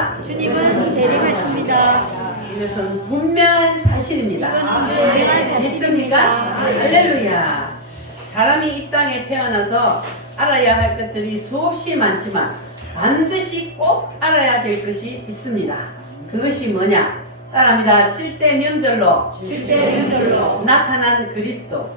하십니다. 주님은 재림하십니다. 이것은 분명한 사실입니다. 이거는 분명한 사실입니다. 믿습니까? 할렐루야. 사람이 이 땅에 태어나서 알아야 할 것들이 수없이 많지만 반드시 꼭 알아야 될 것이 있습니다. 그것이 뭐냐? 따라합니다. 7대 명절로 나타난 그리스도.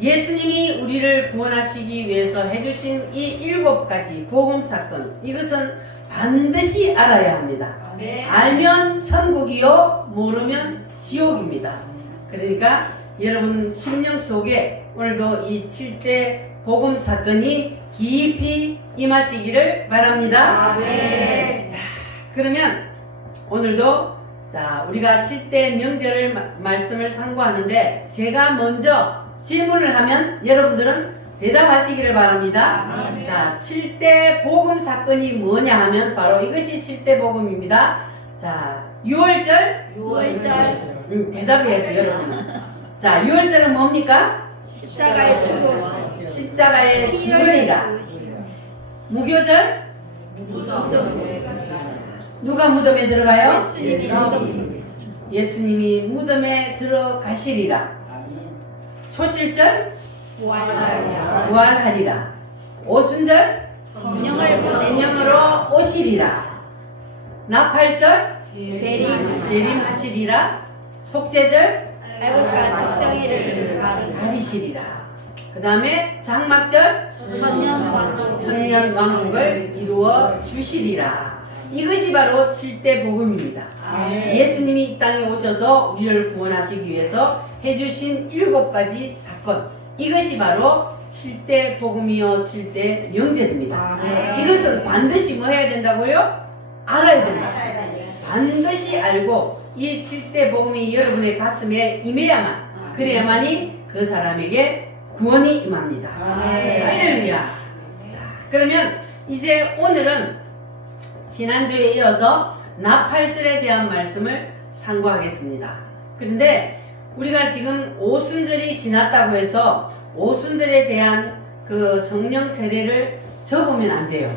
예수님이 우리를 구원하시기 위해서 해주신 이 7가지 복음 사건, 이것은 반드시 알아야 합니다. 알면 천국이요, 모르면 지옥입니다. 그러니까 여러분 심령 속에 오늘도 이 7대 복음 사건이 깊이 임하시기를 바랍니다. 자, 그러면 오늘도 우리가 7대 명절을 말씀을 상고하는데, 제가 먼저 질문을 하면 여러분들은 대답하시기를 바랍니다. 자, 7대 복음 사건이 뭐냐 하면 바로 이것이 7대 복음입니다. 자, 6월절. 대답해야지 여러분. 자, 6월절은 뭡니까? 십자가의 죽음. 십자가의 죽으리라. 무교절. 누가 무덤에 들어가요? 예수님이 무덤에 들어가시리라. 초실절. 부활하리라. 오순절. 성령으로 오시리라. 나팔절. 재림하시리라. 속죄절. 애국과 적정이를 가리시리라. 그 다음에 장막절. 천년 왕국을 이루어 주시리라. 이것이 바로 7대 복음입니다. 예수님이 이 땅에 오셔서 우리를 구원하시기 위해서 해주신 7가지 사건, 이것이 바로 7대 복음이요 7대 명절입니다. 이것은 반드시 뭐 해야 된다고요? 알아야 된다. 반드시 알고 이 7대 복음이 여러분의 가슴에 임해야만, 그래야만이 그 사람에게 구원이 임합니다. 할렐루야. 자, 그러면 이제 오늘은 지난주에 이어서 나팔절에 대한 말씀을 상고하겠습니다. 그런데 우리가 지금 오순절이 지났다고 해서 오순절에 대한 그 성령 세례를 접으면 안 돼요.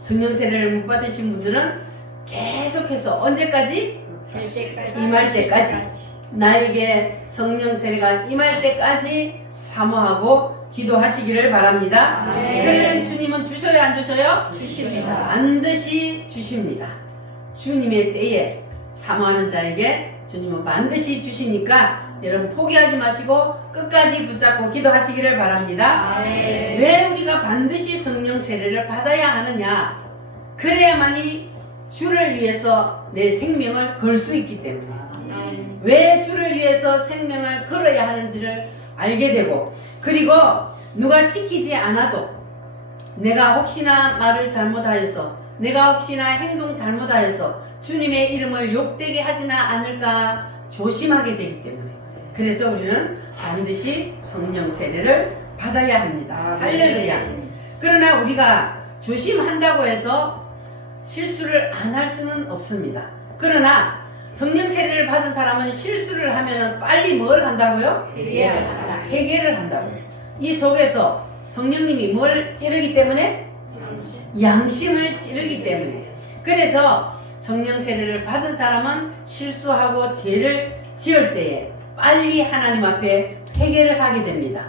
성령 세례를 못 받으신 분들은 계속해서 언제까지? 임할 때까지. 나에게 성령 세례가 임할 때까지 사모하고 기도하시기를 바랍니다. 그러면 주님은 주셔야 안 주셔요? 주십니다. 반드시 주십니다. 주님의 때에 사모하는 자에게 주님은 반드시 주시니까 여러분 포기하지 마시고 끝까지 붙잡고 기도하시기를 바랍니다. 왜 우리가 반드시 성령 세례를 받아야 하느냐? 그래야만이 주를 위해서 내 생명을 걸 수 있기 때문에. 왜 주를 위해서 생명을 걸어야 하는지를 알게 되고, 그리고 누가 시키지 않아도 내가 혹시나 말을 잘못하여서, 내가 혹시나 행동 잘못하여서 주님의 이름을 욕되게 하지는 않을까 조심하게 되기 때문에, 그래서 우리는 반드시 성령 세례를 받아야 합니다. 할렐루야. 그러나 우리가 조심한다고 해서 실수를 안 할 수는 없습니다. 그러나 성령 세례를 받은 사람은 실수를 하면 빨리 뭘 한다고요? 회개를 한다고요. 이 속에서 성령님이 뭘 찌르기 때문에? 양심을 찌르기 때문에. 그래서 성령 세례를 받은 사람은 실수하고 죄를 지을 때에 빨리 하나님 앞에 회개를 하게 됩니다.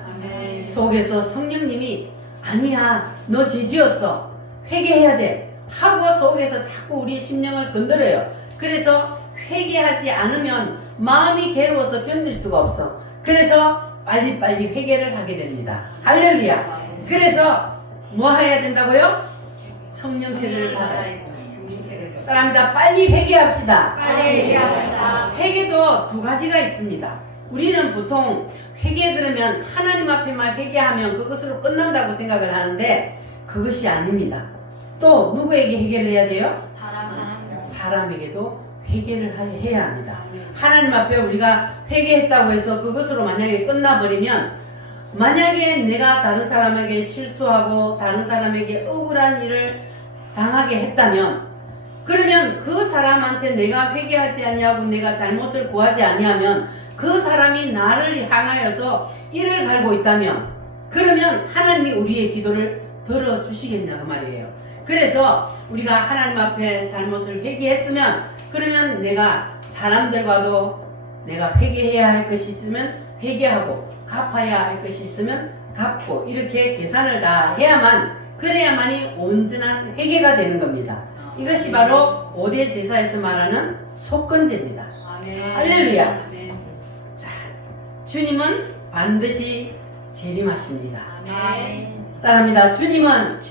속에서 성령님이 아니야, 너 죄 지었어, 회개해야 돼 하고 속에서 자꾸 우리 심령을 건드려요. 그래서 회개하지 않으면 마음이 괴로워서 견딜 수가 없어. 그래서 빨리빨리 회개를 하게 됩니다. 할렐루야. 그래서 뭐 해야 된다고요? 성령 세례를 받아야. 따라합니다. 빨리 회개합시다. 회개도 2가지가 있습니다. 우리는 보통 회개 그러면 하나님 앞에만 회개하면 그것으로 끝난다고 생각을 하는데 그것이 아닙니다. 또 누구에게 회개를 해야 돼요? 사람에게도 회개를 해야 합니다. 하나님 앞에 우리가 회개했다고 해서 그것으로 만약에 끝나버리면, 만약에 내가 다른 사람에게 실수하고 다른 사람에게 억울한 일을 당하게 했다면, 그러면 그 사람한테 내가 회개하지 아니하고 내가 잘못을 구하지 아니하면 그 사람이 나를 향하여서 이를 갈고 있다면, 그러면 하나님이 우리의 기도를 들어주시겠냐 그 말이에요. 그래서 우리가 하나님 앞에 잘못을 회개했으면 그러면 내가 사람들과도 내가 회개해야 할 것이 있으면 회개하고 갚아야 할 것이 있으면 갚고 이렇게 계산을 다 해야만 그래야만이 온전한 회개가 되는 겁니다. 이것이 바로 5대 제사에서 말하는 속건제입니다. 할렐루야. 자, 주님은 반드시 재림하십니다. 따라합니다. 주님은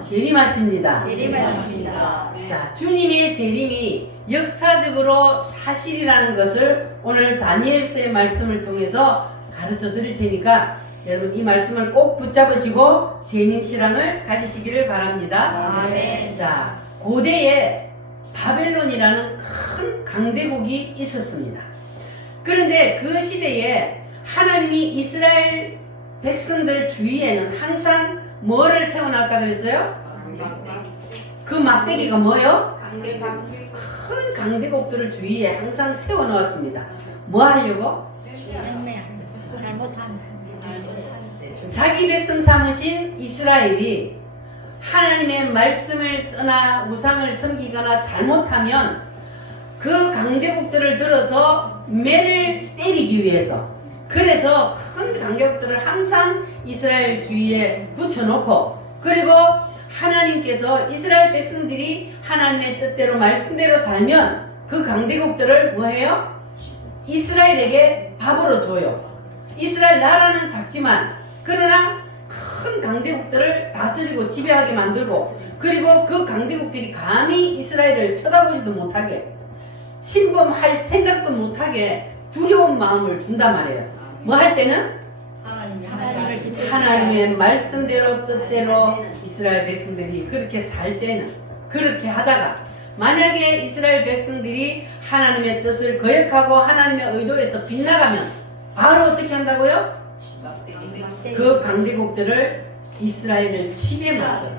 재림하십니다. 재림하십니다. 자, 주님의 재림이 역사적으로 사실이라는 것을 오늘 다니엘서의 말씀을 통해서 가르쳐 드릴 테니까 여러분 이 말씀을 꼭 붙잡으시고 재림 신앙을 가지시기를 바랍니다. 아멘. 자, 고대에 바벨론이라는 큰 강대국이 있었습니다. 그런데 그 시대에 하나님이 이스라엘 백성들 주위에는 항상 뭐를 세워놨다 그랬어요? 그 막대기가 뭐요? 큰 강대국들을 주위에 항상 세워놓았습니다. 뭐 하려고? 잘못하면 자기 백성 삼으신 이스라엘이 하나님의 말씀을 떠나 우상을 섬기거나 잘못하면 그 강대국들을 들어서 매를 때리기 위해서, 그래서 큰 강대국들을 항상 이스라엘 주위에 붙여놓고, 그리고 하나님께서 이스라엘 백성들이 하나님의 뜻대로 말씀대로 살면 그 강대국들을 뭐해요? 이스라엘에게 밥으로 줘요. 이스라엘 나라는 작지만 그러나 큰 강대국들을 다스리고 지배하게 만들고, 그리고 그 강대국들이 감히 이스라엘을 쳐다보지도 못하게, 침범할 생각도 못하게 두려운 마음을 준단 말이에요. 뭐 할 때는? 하나님의 말씀대로 뜻대로 이스라엘 백성들이 그렇게 살 때는, 그렇게 하다가 만약에 이스라엘 백성들이 하나님의 뜻을 거역하고 하나님의 의도에서 빗나가면 바로 어떻게 한다고요? 그 강대국들을 이스라엘을 치게 만들어.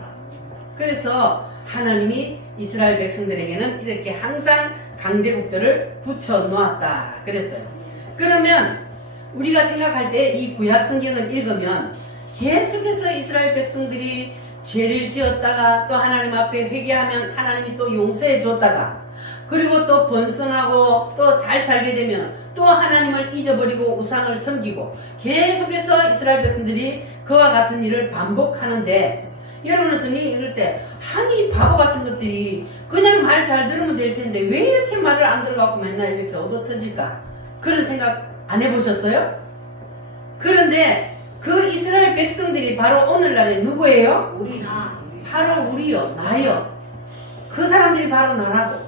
그래서 하나님이 이스라엘 백성들에게는 이렇게 항상 강대국들을 붙여 놓았다 그랬어요. 그러면 우리가 생각할 때 이 구약 성경을 읽으면 계속해서 이스라엘 백성들이 죄를 지었다가 또 하나님 앞에 회개하면 하나님이 또 용서해 줬다가, 그리고 또 번성하고 또 잘 살게 되면 또 하나님을 잊어버리고 우상을 섬기고, 계속해서 이스라엘 백성들이 그와 같은 일을 반복하는데, 여러분은 성경이 읽을 때 아니 바보 같은 것들이 그냥 말 잘 들으면 될 텐데 왜 이렇게 말을 안 들어갖고 맨날 이렇게 얻어터질까, 그런 생각 안 해보셨어요? 그런데 그 이스라엘 백성들이 바로 오늘날에 누구예요? 바로 우리요, 나요. 그 사람들이 바로 나라고.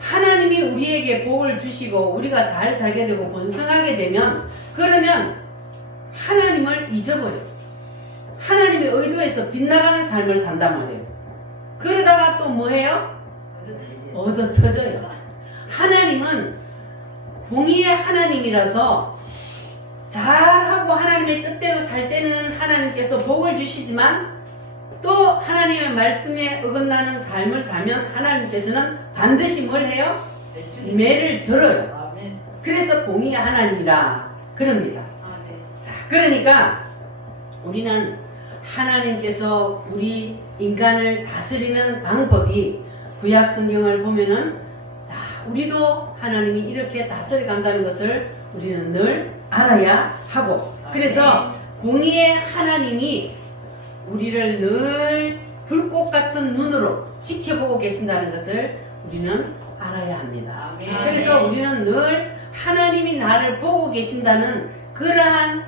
하나님이 우리에게 복을 주시고 우리가 잘 살게 되고 번성하게 되면, 그러면 하나님을 잊어버려. 하나님의 의도에서 빗나가는 삶을 산단 말이에요. 그러다가 또 뭐해요? 얻어터져요. 하나님은 공의의 하나님이라서 잘하고 하나님의 뜻대로 살 때는 하나님께서 복을 주시지만, 또 하나님의 말씀에 어긋나는 삶을 살면 하나님께서는 반드시 뭘 해요? 매를 들어요. 그래서 공의의 하나님이라 그럽니다. 자, 그러니까 우리는 하나님께서 우리 인간을 다스리는 방법이 구약 성경을 보면은 우리도 하나님이 이렇게 다스려 간다는 것을 우리는 늘 알아야 하고, 그래서 공의의 하나님이 우리를 늘 불꽃 같은 눈으로 지켜보고 계신다는 것을 우리는 알아야 합니다. 그래서 우리는 늘 하나님이 나를 보고 계신다는 그러한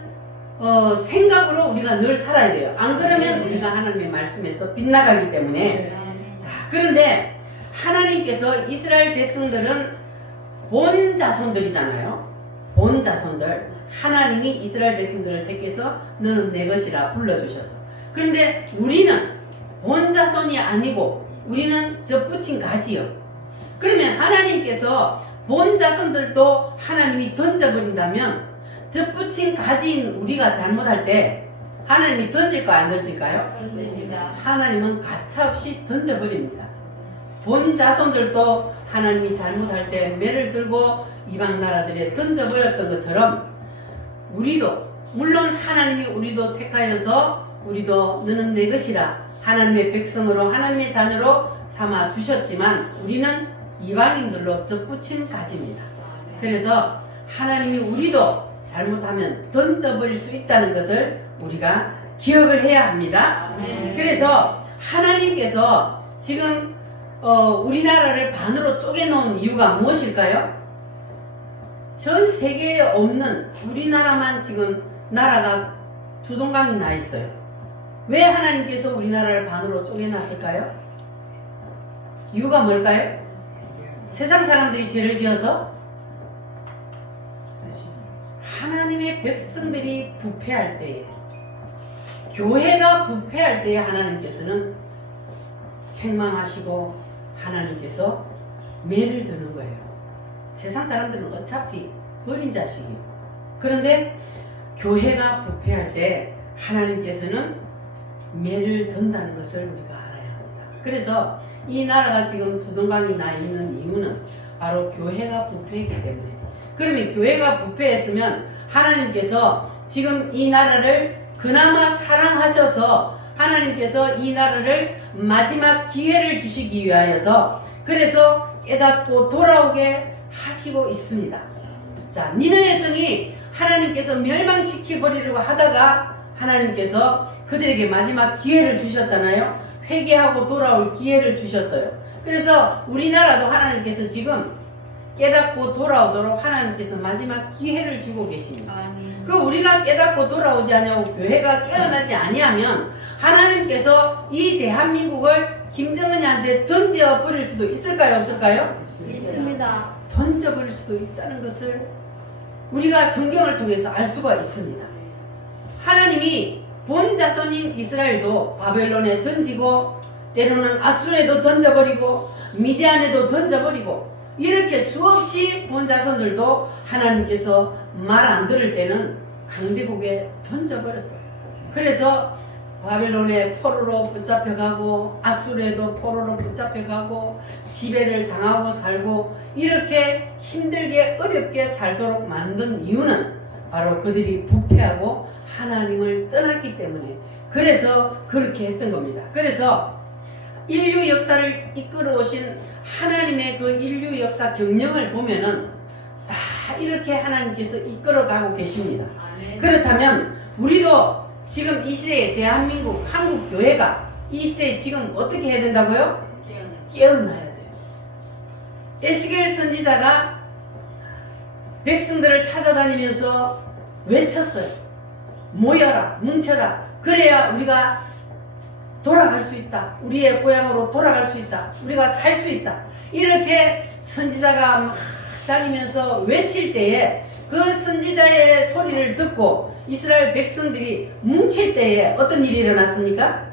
생각으로 우리가 늘 살아야 돼요. 안 그러면 우리가 하나님의 말씀에서 빗나가기 때문에. 자, 그런데 하나님께서 이스라엘 백성들은 본 자손들이잖아요. 본 자손들. 하나님이 이스라엘 백성들을 택해서 너는 내 것이라 불러주셔서. 그런데 우리는 본 자손이 아니고 우리는 젖붙인 가지요. 그러면 하나님께서 본 자손들도 하나님이 던져버린다면 젖붙인 가지인 우리가 잘못할 때 하나님이 던질까요? 안 던질까요? 던집니다. 하나님은 가차없이 던져버립니다. 본 자손들도 하나님이 잘못할 때 매를 들고 이방 나라들에 던져버렸던 것처럼 우리도, 물론 하나님이 우리도 택하여서 우리도 너는 내 것이라 하나님의 백성으로 하나님의 자녀로 삼아 주셨지만 우리는 이방인들로 접붙인 가지입니다. 그래서 하나님이 우리도 잘못하면 던져버릴 수 있다는 것을 우리가 기억을 해야 합니다. 그래서 하나님께서 지금 우리나라를 반으로 쪼개놓은 이유가 무엇일까요? 전 세계에 없는 우리나라만 지금 나라가 두 동강이 나 있어요. 왜 하나님께서 우리나라를 반으로 쪼개놨을까요? 이유가 뭘까요? 세상 사람들이 죄를 지어서 하나님의 백성들이 부패할 때에, 교회가 부패할 때에 하나님께서는 책망하시고 하나님께서 매를 드는 거예요. 세상 사람들은 어차피 버린 자식이고, 그런데 교회가 부패할 때 하나님께서는 매를 든다는 것을 우리가 알아야 합니다. 그래서 이 나라가 지금 두동강이 나 있는 이유는 바로 교회가 부패했기 때문에. 그러면 교회가 부패했으면 하나님께서 지금 이 나라를 그나마 사랑하셔서 하나님께서 이 나라를 마지막 기회를 주시기 위하여서 그래서 깨닫고 돌아오게 하시고 있습니다. 자, 니느웨 성이 하나님께서 멸망시켜 버리려고 하다가 하나님께서 그들에게 마지막 기회를 주셨잖아요. 회개하고 돌아올 기회를 주셨어요. 그래서 우리나라도 하나님께서 지금 깨닫고 돌아오도록 하나님께서 마지막 기회를 주고 계십니다. 그 우리가 깨닫고 돌아오지 아니하고 교회가 깨어나지 아니하면 하나님께서 이 대한민국을 김정은이한테 던져버릴 수도 있을까요? 없을까요? 있습니다. 던져버릴 수도 있다는 것을 우리가 성경을 통해서 알 수가 있습니다. 하나님이 본 자손인 이스라엘도 바벨론에 던지고 때로는 아수르에도 던져버리고 미디안에도 던져버리고 이렇게 수없이 본 자손들도 하나님께서 말 안 들을 때는 강대국에 던져버렸어요. 그래서 바벨론에 포로로 붙잡혀가고 아수르에도 포로로 붙잡혀가고 지배를 당하고 살고 이렇게 힘들게 어렵게 살도록 만든 이유는 바로 그들이 부패하고 하나님을 떠났기 때문에 그래서 그렇게 했던 겁니다. 그래서 인류 역사를 이끌어 오신 하나님의 그 인류 역사 경영을 보면은 다 이렇게 하나님께서 이끌어가고 계십니다. 그렇다면 우리도 지금 이 시대에 대한민국 한국 교회가 이 시대에 지금 어떻게 해야 된다고요? 깨어나야 돼요. 에스겔 선지자가 백성들을 찾아다니면서 외쳤어요. 모여라, 뭉쳐라. 그래야 우리가 돌아갈 수 있다. 우리의 고향으로 돌아갈 수 있다. 우리가 살 수 있다. 이렇게 선지자가 막 다니면서 외칠 때에 그 선지자의 소리를 듣고 이스라엘 백성들이 뭉칠 때에 어떤 일이 일어났습니까?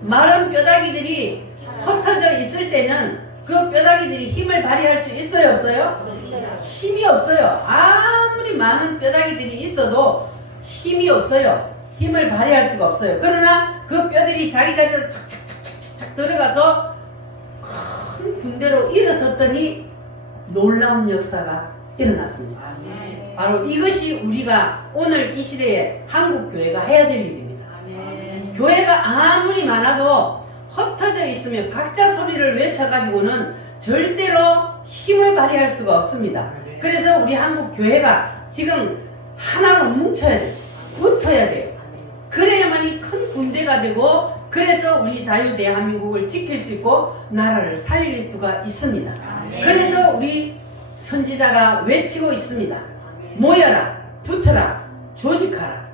마른 뼈다귀들이 흩어져 있을 때는 그 뼈다귀들이 힘을 발휘할 수 있어요, 없어요? 힘이 없어요. 아무리 많은 뼈다귀들이 있어도 힘이 없어요. 힘을 발휘할 수가 없어요. 그러나 그 뼈들이 자기 자리로 착착착착착 들어가서 큰 군대로 일어섰더니 놀라운 역사가 일어났습니다. 바로 이것이 우리가 오늘 이 시대에 한국 교회가 해야 될 일입니다. 교회가 아무리 많아도 흩어져 있으면 각자 소리를 외쳐가지고는 절대로 힘을 발휘할 수가 없습니다. 그래서 우리 한국 교회가 지금 하나로 뭉쳐야 돼요. 붙어야 돼요. 그래야만이 큰 군대가 되고 그래서 우리 자유 대한민국을 지킬 수 있고 나라를 살릴 수가 있습니다. 그래서 우리 선지자가 외치고 있습니다. 모여라, 붙어라, 조직하라.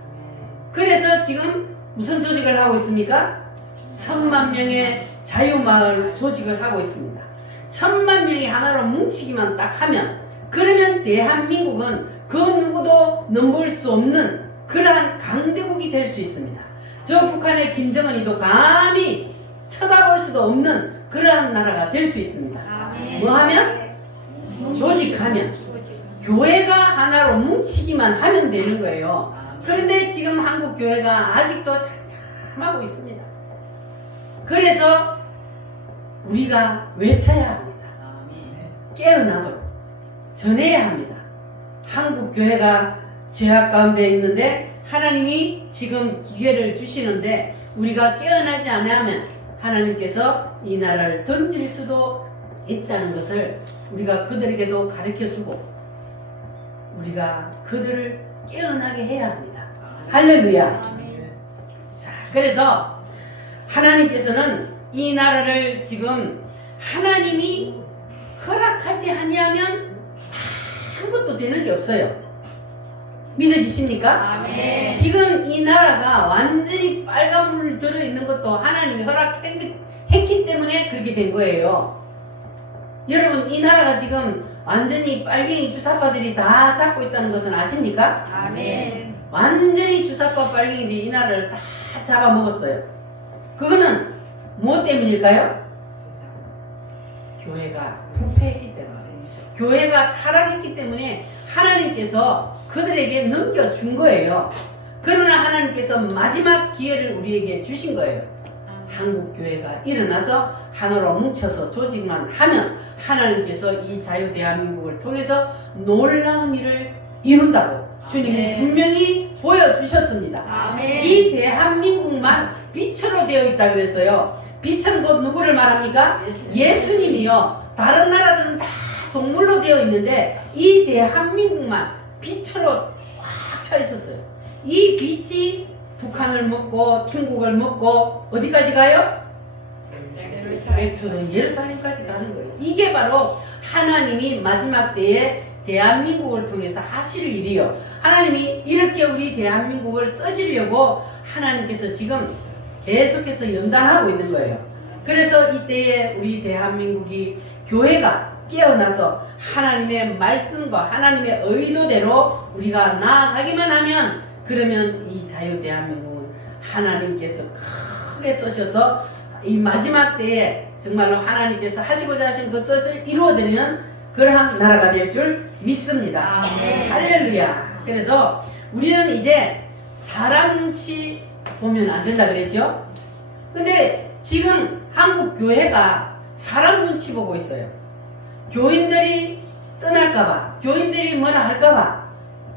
그래서 지금 무슨 조직을 하고 있습니까? 1000만 명의 자유마을 조직을 하고 있습니다. 1000만 명이 하나로 뭉치기만 딱 하면 그러면 대한민국은 그 누구도 넘볼 수 없는 그러한 강대국이 될 수 있습니다. 저 북한의 김정은이도 감히 쳐다볼 수도 없는 그러한 나라가 될 수 있습니다. 뭐 하면? 조직하면. 교회가 하나로 뭉치기만 하면 되는 거예요. 그런데 지금 한국 교회가 아직도 잠잠하고 있습니다. 그래서 우리가 외쳐야 합니다. 깨어나도록 전해야 합니다. 한국 교회가 죄악 가운데 있는데 하나님이 지금 기회를 주시는데 우리가 깨어나지 않으면 하나님께서 이 나라를 던질 수도 있다는 것을 우리가 그들에게도 가르쳐주고 우리가 그들을 깨어나게 해야 합니다. 할렐루야. 자, 그래서 하나님께서는 이 나라를 지금 하나님이 허락하지 아니하면 아무것도 되는 게 없어요. 믿어지십니까? 아멘. 지금 이 나라가 완전히 빨간 물 들어있는 것도 하나님이 허락했기 때문에 그렇게 된 거예요. 여러분, 이 나라가 지금 완전히 빨갱이 주사파들이 다 잡고 있다는 것은 아십니까? 아멘. 완전히 주사파 빨갱이들이 이 나라를 다 잡아먹었어요. 그거는 무엇 때문일까요? 교회가 부패했기 때문에, 교회가 타락했기 때문에 하나님께서 그들에게 넘겨준 거예요. 그러나 하나님께서 마지막 기회를 우리에게 주신 거예요. 한국 교회가 일어나서 하나로 뭉쳐서 조직만 하면 하나님께서 이 자유 대한민국을 통해서 놀라운 일을 이룬다고 주님이 아멘. 분명히 보여주셨습니다. 아멘. 이 대한민국만 빛으로 되어 있다 그랬어요. 빛은 곧 누구를 말합니까? 예수님이요. 다른 나라들은 다 동물로 되어 있는데 이 대한민국만 빛으로 꽉 차 있었어요. 이 빛이 북한을 먹고 중국을 먹고 어디까지 가요? 예루살렘까지 가는 거예요. 이게 바로 하나님이 마지막 때에 대한민국을 통해서 하실 일이요. 하나님이 이렇게 우리 대한민국을 써주려고 하나님께서 지금 계속해서 연단하고 있는 거예요. 그래서 이때에 우리 대한민국이 교회가 깨어나서 하나님의 말씀과 하나님의 의도대로 우리가 나아가기만 하면 그러면 이 자유 대한민국은 하나님께서 크게 쓰셔서 이 마지막 때에 정말로 하나님께서 하시고자 하신 그 뜻을 이루어드리는 그러한 나라가 될 줄 믿습니다. 아멘. 할렐루야. 그래서 우리는 이제 사람 눈치 보면 안 된다 그랬죠? 근데 지금 한국 교회가 사람 눈치 보고 있어요. 교인들이 떠날까봐, 교인들이 뭐라 할까봐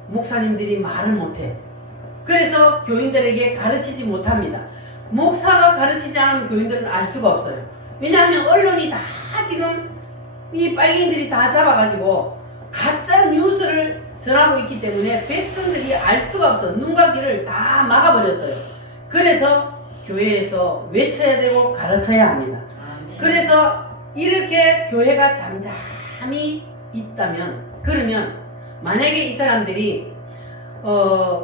목사님들이 말을 못해. 그래서 교인들에게 가르치지 못합니다. 목사가 가르치지 않으면 교인들은 알 수가 없어요. 왜냐하면 언론이 다 지금 이 빨갱이들이 다 잡아가지고 가짜 뉴스를 전하고 있기 때문에 백성들이 알 수가 없어. 눈과 귀를 다 막아버렸어요. 그래서 교회에서 외쳐야 되고 가르쳐야 합니다. 그래서 이렇게 교회가 잠잠히 있다면, 그러면 만약에 이 사람들이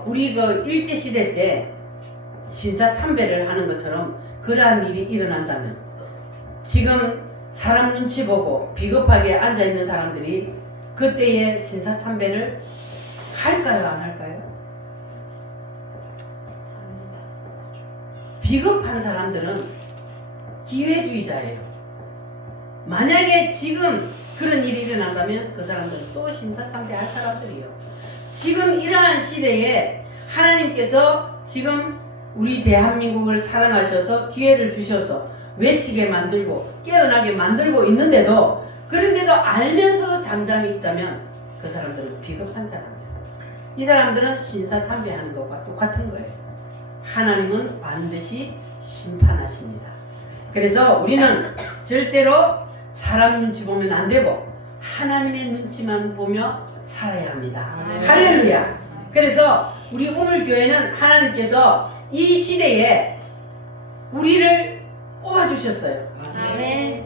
우리 그 일제시대 때 신사참배를 하는 것처럼 그러한 일이 일어난다면 지금 사람 눈치 보고 비겁하게 앉아있는 사람들이 그때의 신사참배를 할까요? 안 할까요? 비겁한 사람들은 기회주의자예요. 만약에 지금 그런 일이 일어난다면 그 사람들은 또 신사참배 할 사람들이에요. 지금 이러한 시대에 하나님께서 지금 우리 대한민국을 사랑하셔서 기회를 주셔서 외치게 만들고 깨어나게 만들고 있는데도, 그런데도 알면서도 잠잠히 있다면 그 사람들은 비겁한 사람이에요. 이 사람들은 신사참배하는 것과 똑같은 거예요. 하나님은 반드시 심판하십니다. 그래서 우리는 절대로 사람 눈치 보면 안 되고 하나님의 눈치만 보며 살아야 합니다. 아멘. 할렐루야. 그래서 우리 우물교회는 하나님께서 이 시대에 우리를 뽑아주셨어요. 아멘.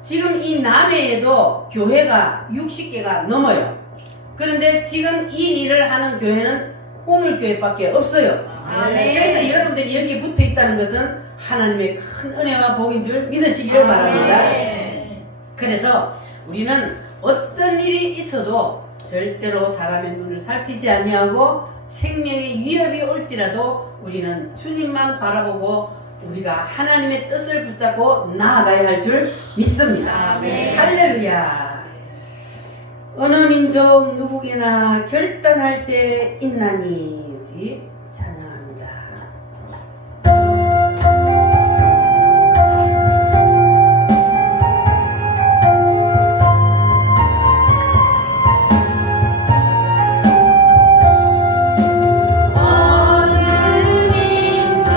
지금 이 남해에도 교회가 60개가 넘어요. 그런데 지금 이 일을 하는 교회는 우물교회밖에 없어요. 아멘. 그래서 여러분들이 여기 붙어 있다는 것은 하나님의 큰 은혜와 복인 줄 믿으시기를 바랍니다. 아멘. 그래서 우리는 어떤 일이 있어도 절대로 사람의 눈을 살피지 아니하고 생명의 위협이 올지라도 우리는 주님만 바라보고 우리가 하나님의 뜻을 붙잡고 나아가야 할 줄 믿습니다. 아멘. 할렐루야. 어느 민족 누구에게나 결단할 때 있나니 우리 찬양합니다. 어느 민족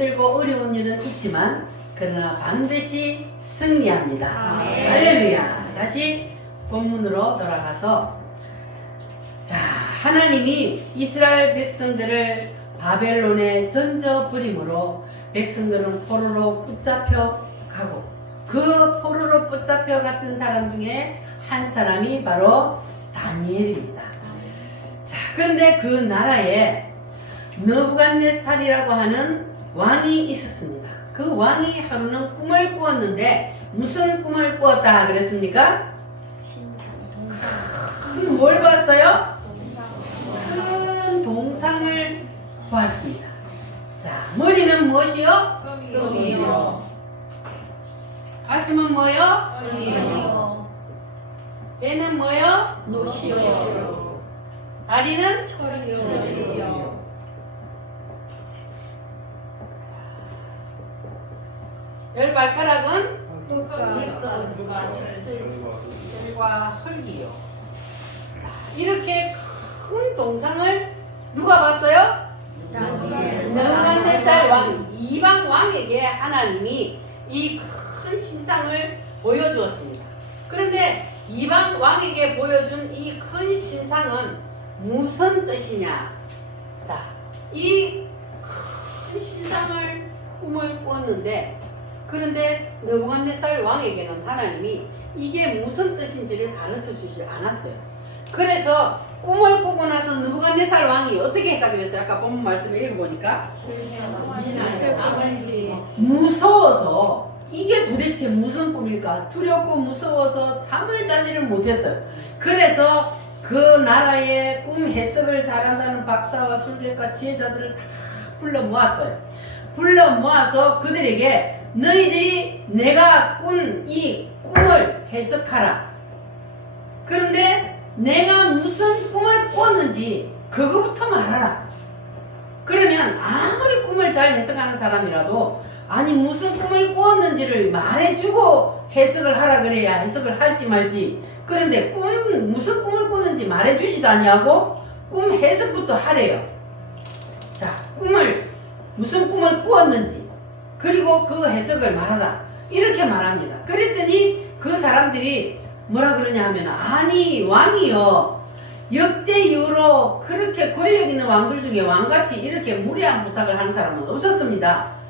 힘들고 어려운 일은 있지만 그러나 반드시 승리합니다. 아멘. 할렐루야. 다시 본문으로 돌아가서 자, 하나님이 이스라엘 백성들을 바벨론에 던져버림으로 백성들은 포로로 붙잡혀 가고 그 포로로 붙잡혀 갔던 사람 중에 한 사람이 바로 다니엘입니다. 자, 그런데 그 나라에 느부갓네살이라고 하는 왕이 있었습니다. 그 왕이 하루는 꿈을 꾸었는데 무슨 꿈을 꾸었다 그랬습니까? 뭘 봤어요? 큰 동상을 보았습니다. 자, 머리는 무엇이요? 금이요. 가슴은 뭐요? 은이요. 배는 뭐요? 노시요. 다리는? 철이요. 열 발가락은? 물과 철과 흙이요. 자, 이렇게 큰 동상을 누가 봤어요? 느부갓네살 왕, 이방 왕에게 하나님이 이 큰 신상을 보여주었습니다. 그런데 이방 왕에게 보여준 이 큰 신상은 무슨 뜻이냐? 자, 이 큰 신상을 꿈을 꿨는데 그런데 느부갓네살 왕에게는 하나님이 이게 무슨 뜻인지를 가르쳐 주지 않았어요. 그래서 꿈을 꾸고 나서 느부갓네살 왕이 어떻게 했다 그랬어요? 아까 본문 말씀을 읽어보니까 무서워서 이게 도대체 무슨 꿈일까? 두렵고 무서워서 잠을 자지를 못했어요. 그래서 그 나라의 꿈 해석을 잘한다는 박사와 술객과 지혜자들을 다 불러 모았어요. 불러 모아서 그들에게 너희들이 내가 꾼 이 꿈을 해석하라. 그런데 내가 무슨 꿈을 꿨는지 그거부터 말하라. 그러면 아무리 꿈을 잘 해석하는 사람이라도 아니 무슨 꿈을 꾸었는지를 말해주고 해석을 하라 그래야 해석을 할지 말지. 그런데 무슨 꿈을 꾸는지 말해주지도 아니하고 꿈 해석부터 하래요. 자, 무슨 꿈을 꾸었는지 그리고 그 해석을 말하라 이렇게 말합니다. 그랬더니 그 사람들이 뭐라 그러냐 하면 아니 왕이요 역대 이후로 그렇게 권력 있는 왕들 중에 왕같이 이렇게 무례한 부탁을 하는 사람은 없었습니다.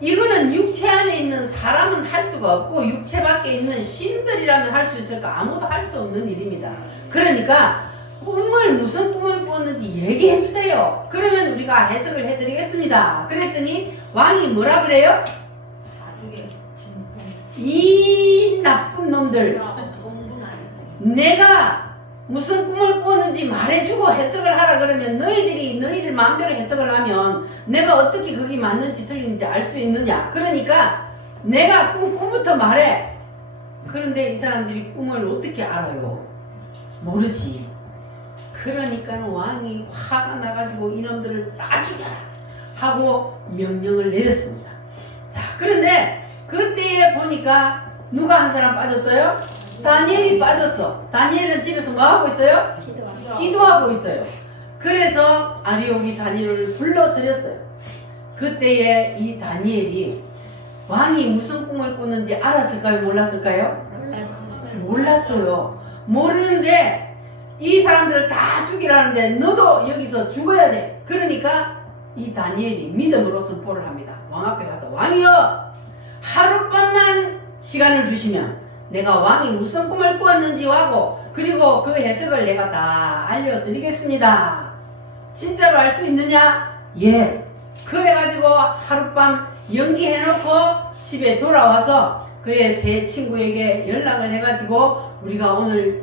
이거는 육체 안에 있는 사람은 할 수가 없고 육체 밖에 있는 신들이라면 할 수 있을까? 아무도 할 수 없는 일입니다. 그러니까 무슨 꿈을 꾸었는지 얘기해 주세요. 그러면 우리가 해석을 해드리겠습니다. 그랬더니 왕이 뭐라 그래요? 이 나쁜 놈들 내가 무슨 꿈을 꾸었는지 말해주고 해석을 하라 그러면 너희들 마음대로 해석을 하면 내가 어떻게 그게 맞는지 틀리는지 알 수 있느냐. 그러니까 내가 꿈부터 말해. 그런데 이 사람들이 꿈을 어떻게 알아요? 모르지. 그러니까 왕이 화가 나가지고 이놈들을 다 죽여라 하고 명령을 내렸습니다. 자, 그런데 그때에 보니까 누가 한 사람 빠졌어요? 다니엘이 빠졌어. 다니엘은 집에서 뭐 하고 있어요? 기도하고 있어요. 그래서 아리옥이 다니엘을 불러들였어요. 그때에 이 다니엘이 왕이 무슨 꿈을 꾸는지 알았을까요? 몰랐을까요? 몰랐어요. 모르는데 이 사람들을 다 죽이라는데 너도 여기서 죽어야 돼. 그러니까 이 다니엘이 믿음으로 선포를 합니다. 왕 앞에 가서 왕이여 하룻밤만 시간을 주시면 내가 왕이 무슨 꿈을 꾸었는지 하고 그리고 그 해석을 내가 다 알려드리겠습니다. 진짜로 알 수 있느냐? 예. 그래가지고 하룻밤 연기해놓고 집에 돌아와서 그의 세 친구에게 연락을 해가지고 우리가 오늘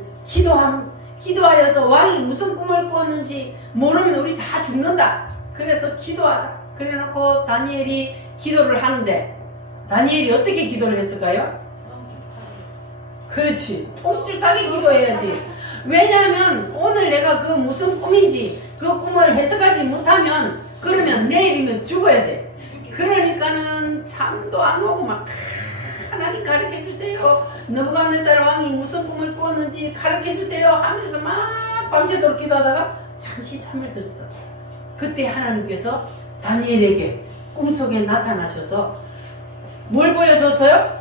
기도하여서 왕이 무슨 꿈을 꾸었는지 모르면 우리 다 죽는다. 그래서 기도하자. 그래놓고 다니엘이 기도를 하는데 다니엘이 어떻게 기도를 했을까요? 그렇지. 통줄타게 기도해야지. 왜냐하면 오늘 내가 그 무슨 꿈인지 그 꿈을 해석하지 못하면 그러면 내일이면 죽어야 돼. 그러니까는 잠도 안 오고 막 하나님 가르쳐 주세요. 느부갓네살 왕이 무슨 꿈을 꾸었는지 가르쳐 주세요 하면서 막 밤새도록 기도하다가 잠시 잠을 들었어. 그때 하나님께서 다니엘에게 꿈속에 나타나셔서 뭘 보여줬어요?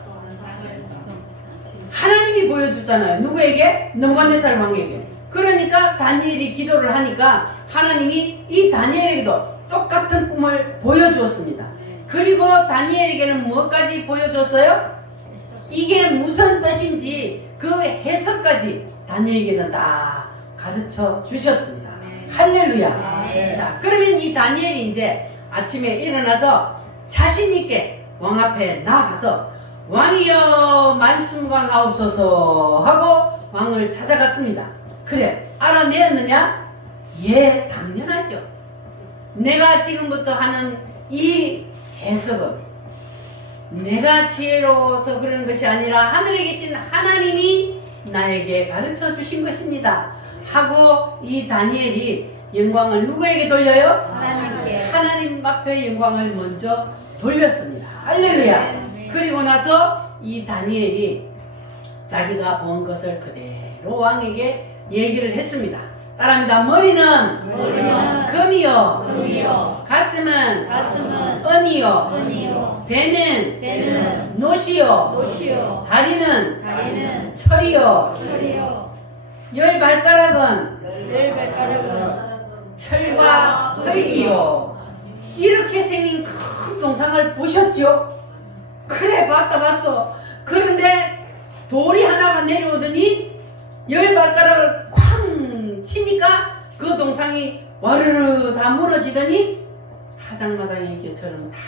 하나님이 보여줬잖아요. 누구에게? 느부갓네살 왕에게. 그러니까 다니엘이 기도를 하니까 하나님이 이 다니엘에게도 똑같은 꿈을 보여주었습니다. 그리고 다니엘에게는 무엇까지 보여줬어요? 이게 무슨 뜻인지 그 해석까지 다니엘에게는 다 가르쳐 주셨습니다. 할렐루야. 자, 그러면 이 다니엘이 이제 아침에 일어나서 자신 있게 왕 앞에 나아가서 왕이여 말씀광하옵소서 하고 왕을 찾아갔습니다. 그래, 알아내었느냐? 예, 당연하죠. 내가 지금부터 하는 이 해석은 내가 지혜로워서 그러는 것이 아니라 하늘에 계신 하나님이 나에게 가르쳐 주신 것입니다 하고 이 다니엘이 영광을 누구에게 돌려요? 하나님께. 하나님 앞에 영광을 먼저 돌렸습니다. 할렐루야. 그리고 나서 이 다니엘이 자기가 본 것을 그대로 왕에게 얘기를 했습니다. 따라합니다. 머리는 금이요, 금이요. 가슴은 가슴은 은이요, 은이요. 배는 노시요, 노시요. 다리는 철이요, 철이요. 열 발가락은 열 발가락은 철과 흙이요. 이렇게 생긴 큰 동상을 보셨지요? 그래, 봤어. 그런데 돌이 하나가 내려오더니 열 발가락을 쾅 치니까 그 동상이 와르르 다 무너지더니 타작마당의 개처럼 다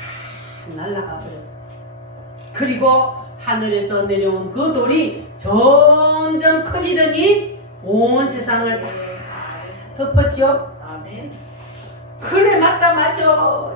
날아가 버렸어. 그리고 하늘에서 내려온 그 돌이 점점 커지더니 온 세상을 다 덮었지요. 그래, 맞아.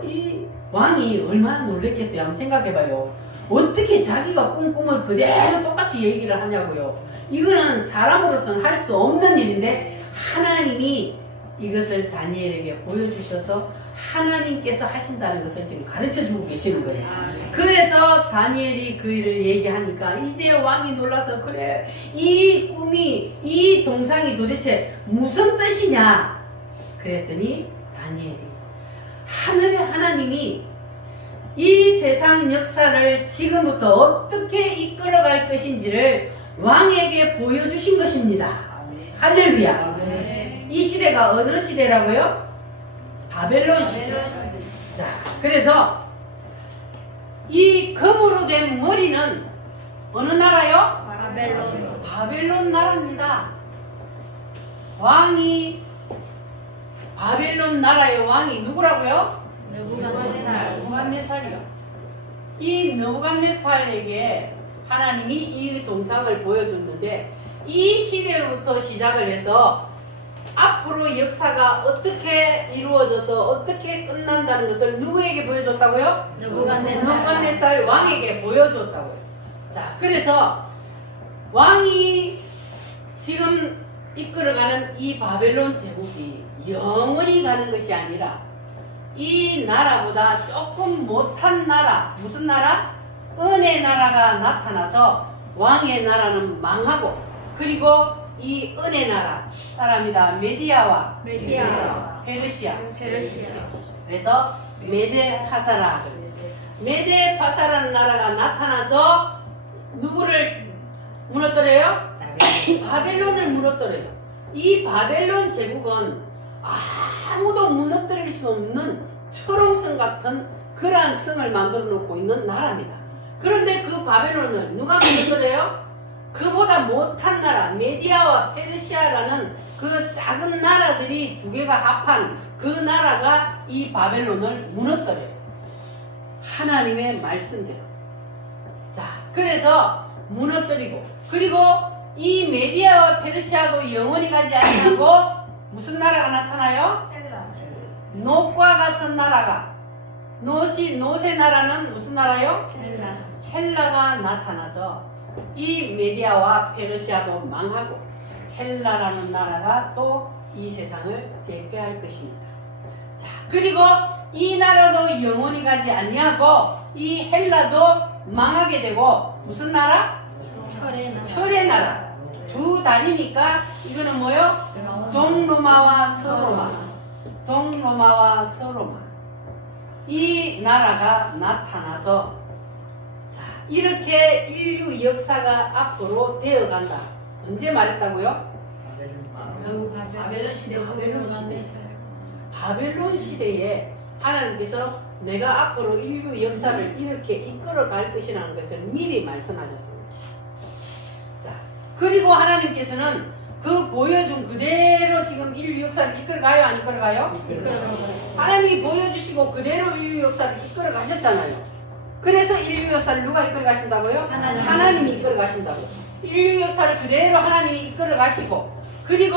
이 왕이 얼마나 놀랬겠어요. 한번 생각해봐요. 어떻게 자기가 꾼 꿈을 그대로 똑같이 얘기를 하냐고요. 이거는 사람으로서는 할 수 없는 일인데 하나님이 이것을 다니엘에게 보여주셔서 하나님께서 하신다는 것을 지금 가르쳐주고 계시는 거예요. 그래서 다니엘이 그 일을 얘기하니까 이제 왕이 놀라서 그래, 이 꿈이, 이 동상이 도대체 무슨 뜻이냐 그랬더니 다니엘이 하늘의 하나님이 이 세상 역사를 지금부터 어떻게 이끌어갈 것인지를 왕에게 보여주신 것입니다. 할렐루야. 이 시대가 어느 시대라고요? 바벨론 시대. 자, 그래서 이 금으로 된 머리는 어느 나라요? 바벨론 나라입니다. 왕이 바벨론 나라의 왕이 누구라고요? 느부갓네살이요. 이 느부갓네살에게 하나님이 이 동상을 보여줬는데 이 시대로부터 시작을 해서 앞으로 역사가 어떻게 이루어져서 어떻게 끝난다는 것을 누구에게 보여줬다고요? 느부갓네살 왕에게 보여줬다고요. 자, 그래서 왕이 지금 이끌어가는 이 바벨론 제국이 영원히 가는 것이 아니라 이 나라보다 조금 못한 나라, 무슨 나라? 은혜 나라가 나타나서 왕의 나라는 망하고, 그리고 이 은혜 나라, 사람이다. 메디아와 페르시아. 그래서 메데 파사라는 나라가 나타나서 누구를 무너뜨려요? 바벨론을 무너뜨려요. 이 바벨론 제국은 아무도 무너뜨릴 수 없는 철옹성 같은 그러한 성을 만들어 놓고 있는 나라입니다. 그런데 그 바벨론을 누가 무너뜨려요? 그보다 못한 나라, 메디아와 페르시아라는 그 작은 나라들이 두 개가 합한 그 나라가 이 바벨론을 무너뜨려요. 하나님의 말씀대로. 자, 그래서 무너뜨리고, 그리고 이 메디아와 페르시아도 영원히 가지 아니하고 무슨 나라가 나타나요? 놋과 같은 나라가, 놋의 나라는 무슨 나라요? 헬라가 나타나서 이 메디아와 페르시아도 망하고 헬라라는 나라가 또 이 세상을 제패할 것입니다. 자, 그리고 이 나라도 영원히 가지 아니하고 이 헬라도 망하게 되고 무슨 나라? 철의 나라. 두 다리니까 이거는 뭐요? 동로마와 서로마. 이 나라가 나타나서 자 이렇게 인류 역사가 앞으로 되어간다. 언제 말했다고요? 바벨론 시대 바벨론 시대. 바벨론 시대에 하나님께서 내가 앞으로 인류 역사를 이렇게 이끌어갈 것이라는 것을 미리 말씀하셨습니다. 자, 그리고 하나님께서는 그 보여준 그대로 지금 인류 역사를 이끌어가요? 안 이끌어가요? 하나님이 보여주시고 그대로 인류 역사를 이끌어가셨잖아요. 그래서 인류 역사를 누가 이끌어가신다고요? 하나님이 이끌어가신다고. 인류 역사를 그대로 하나님이 이끌어가시고 그리고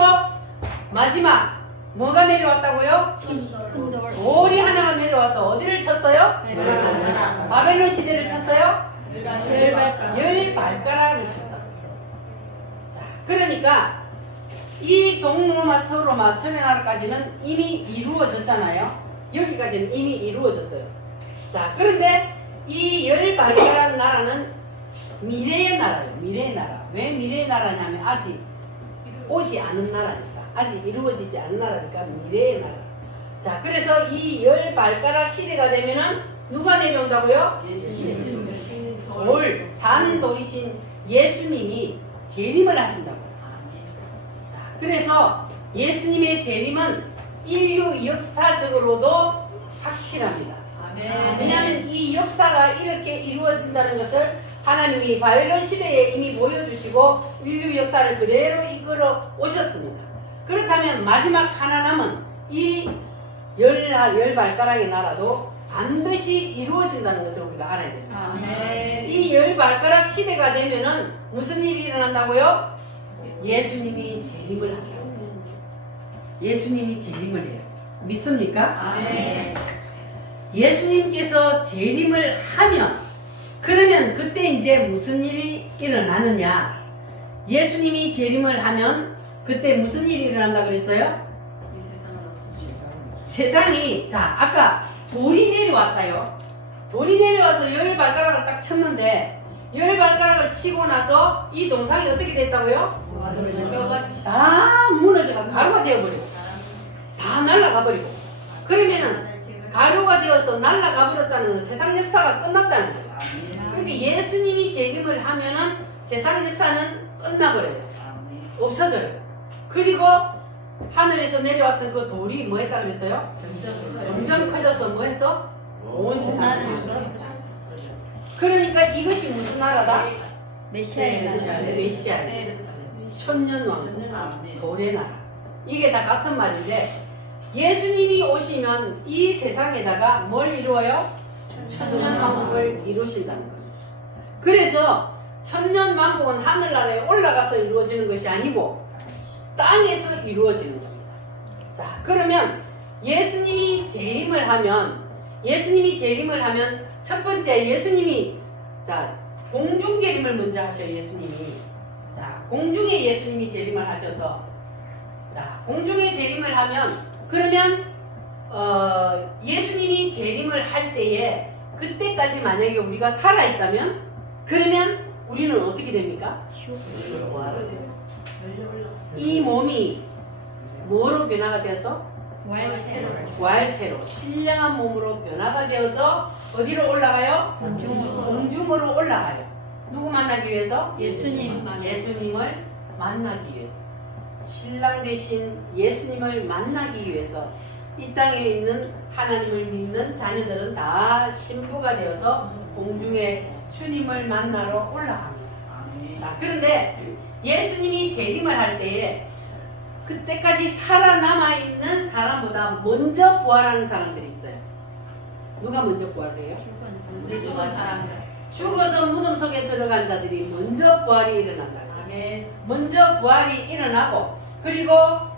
마지막 뭐가 내려왔다고요? 큰돌 돌이 하나가 내려와서 어디를 쳤어요? 바벨론 시대를 쳤어요? 열 발가락을 쳤다. 자, 그러니까 이 동로마 서로마 천혜나라까지는 이미 이루어졌잖아요. 여기까지는 이미 이루어졌어요. 자, 그런데 이 열 발가락 나라는 미래의 나라예요. 미래의 나라. 왜 미래의 나라냐면 아직 오지 않은 나라니까. 아직 이루어지지 않은 나라니까 미래의 나라. 자, 그래서 이 열 발가락 시대가 되면은 누가 내려온다고요? 산돌이신 예수님이 재림을 하신다고요. 자, 그래서 예수님의 재림은 인류 역사적으로도 확실합니다. 왜냐하면 이 역사가 이렇게 이루어진다는 것을 하나님이 바벨론 시대에 이미 보여주시고 인류 역사를 그대로 이끌어 오셨습니다. 그렇다면 마지막 하나 남은 이 열 발가락의 나라도 반드시 이루어진다는 것을 우리가 알아야 됩니다. 이 열 발가락 시대가 되면은 무슨 일이 일어난다고요? 예수님이 재림을 하게 합니다. 예수님이 재림을 해요. 믿습니까? 예수님께서 재림을 하면 그러면 그때 이제 무슨 일이 일어나느냐? 예수님이 재림을 하면 그때 무슨 일이 일어난다 그랬어요? 세상이 자 아까 돌이 내려왔다요. 돌이 내려와서 열 발가락을 딱 쳤는데 열 발가락을 치고 나서 이 동상이 어떻게 됐다고요? 다 무너져가 가루가 되어버리고 다 날아가 버리고 그러면은 가루가 되어서 날아가 버렸다는 건 세상 역사가 끝났다는 거예요. 그러니까 예수님이 재림을 하면은 세상 역사는 끝나버려요. 없어져요. 그리고 하늘에서 내려왔던 그 돌이 뭐 했다 그랬어요? 점점 커져서 뭐 했어? 온 세상을 그러니까 이것이 무슨 나라다? 메시아의 나라. 메시아의 천년왕국 돌의 나라. 이게 다 같은 말인데 예수님이 오시면 이 세상에다가 뭘 이루어요? 천년왕국을 이루신다는 거예요. 그래서 천년왕국은 하늘나라에 올라가서 이루어지는 것이 아니고 땅에서 이루어지는 겁니다. 자, 그러면 예수님이 재림을 하면 첫 번째 예수님이 자 공중 재림을 먼저 하셔요. 예수님이 자 공중에 예수님이 재림을 하셔서 자 공중에 재림을 하면 그러면 예수님이 재림을 할 때에 그때까지 만약에 우리가 살아있다면 그러면 우리는 어떻게 됩니까? 이 몸이 뭐로 변화가 되어서? 부활체로 신령한 몸으로 변화가 되어서 어디로 올라가요? 공중으로 올라가요. 누구 만나기 위해서? 예수님을 만나기 위해서 신랑 되신 예수님을 만나기 위해서 이 땅에 있는 하나님을 믿는 자녀들은 다 신부가 되어서 공중에 주님을 만나러 올라갑니다. 자, 그런데 예수님이 재림을 할 때에 그때까지 살아남아 있는 사람보다 먼저 부활하는 사람들이 있어요. 누가 먼저 부활을 해요? 죽어서 무덤 속에 들어간 자들이 먼저 부활이 일어난다. 먼저 부활이 일어나고 그리고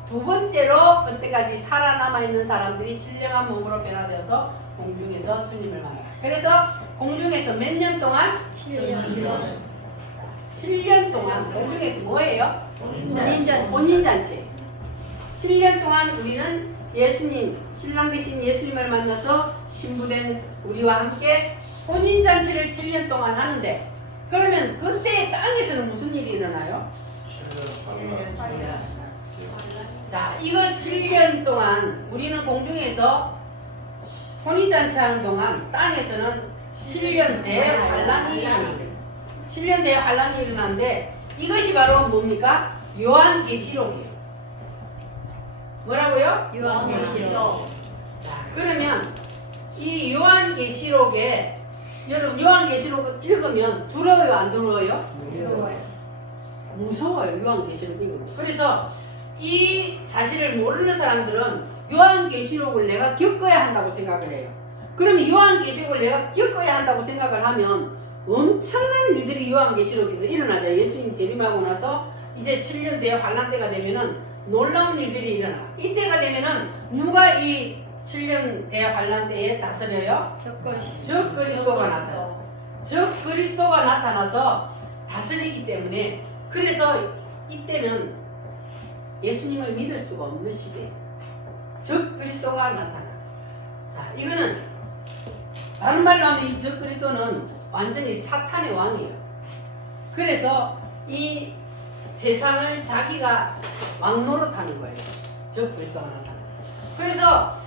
두 번째로 그때까지 살아남아 있는 사람들이 신령한 몸으로 변화되어서 공중에서 주님을 만나. 그래서 공중에서 몇 년 동안? 7년 동안 공중에서 뭐예요? 혼인잔치. 7년 동안 우리는 예수님, 신랑 되신 예수님을 만나서 신부된 우리와 함께 혼인잔치를 7년 동안 하는데 그러면 그때 땅에서는 무슨 일이 일어나요? 자, 이거 7년 동안 우리는 공중에서 혼인잔치 하는 동안 땅에서는 7년 대환란이 일어납니다. 7년 대환란이 일어나는데 이것이 바로 뭡니까? 요한계시록이에요. 뭐라고요? 요한계시록. 자, 그러면 이 요한계시록에 여러분 요한계시록 읽으면 두려워요, 안 두려워요? 무서워요. 요한계시록 읽으면. 그래서 이 사실을 모르는 사람들은 요한계시록을 내가 겪어야 한다고 생각을 해요. 그러면 요한계시록을 내가 겪어야 한다고 생각을 하면 엄청난 일들이 요한계시록에서 일어나죠. 예수님 재림하고 나서 이제 7년 대환란 때가 되면은 놀라운 일들이 일어나. 이때가 되면은 누가 이 7년 대환란 때에 다스려요? 적 그리스도가 나타나. 적 그리스도가 나타나서 다스리기 때문에 그래서 이때는 예수님을 믿을 수가 없는 시대예요. 적 그리스도가 나타나. 자, 이거는 다른 말로 하면 이 적 그리스도는 완전히 사탄의 왕이에요. 그래서 이 세상을 자기가 왕 노릇하는 거예요. 적 그리스도가 나타나서. 그래서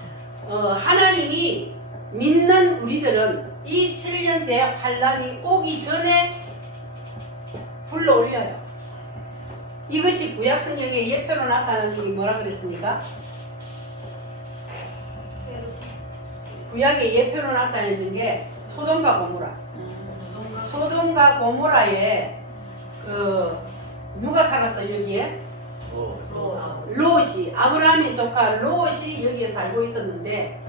하나님이 믿는 우리들은 이 7년 대환란이 오기 전에 불러 올려요. 이것이 구약성경의 예표로 나타나는 게 뭐라 그랬습니까? 구약의 예표로 나타내는 게 소돔과 고모라. 소돔과 고모라에 누가 살았어 여기에? 롯이, 아브라함의 조카 롯이 여기에 살고 있었는데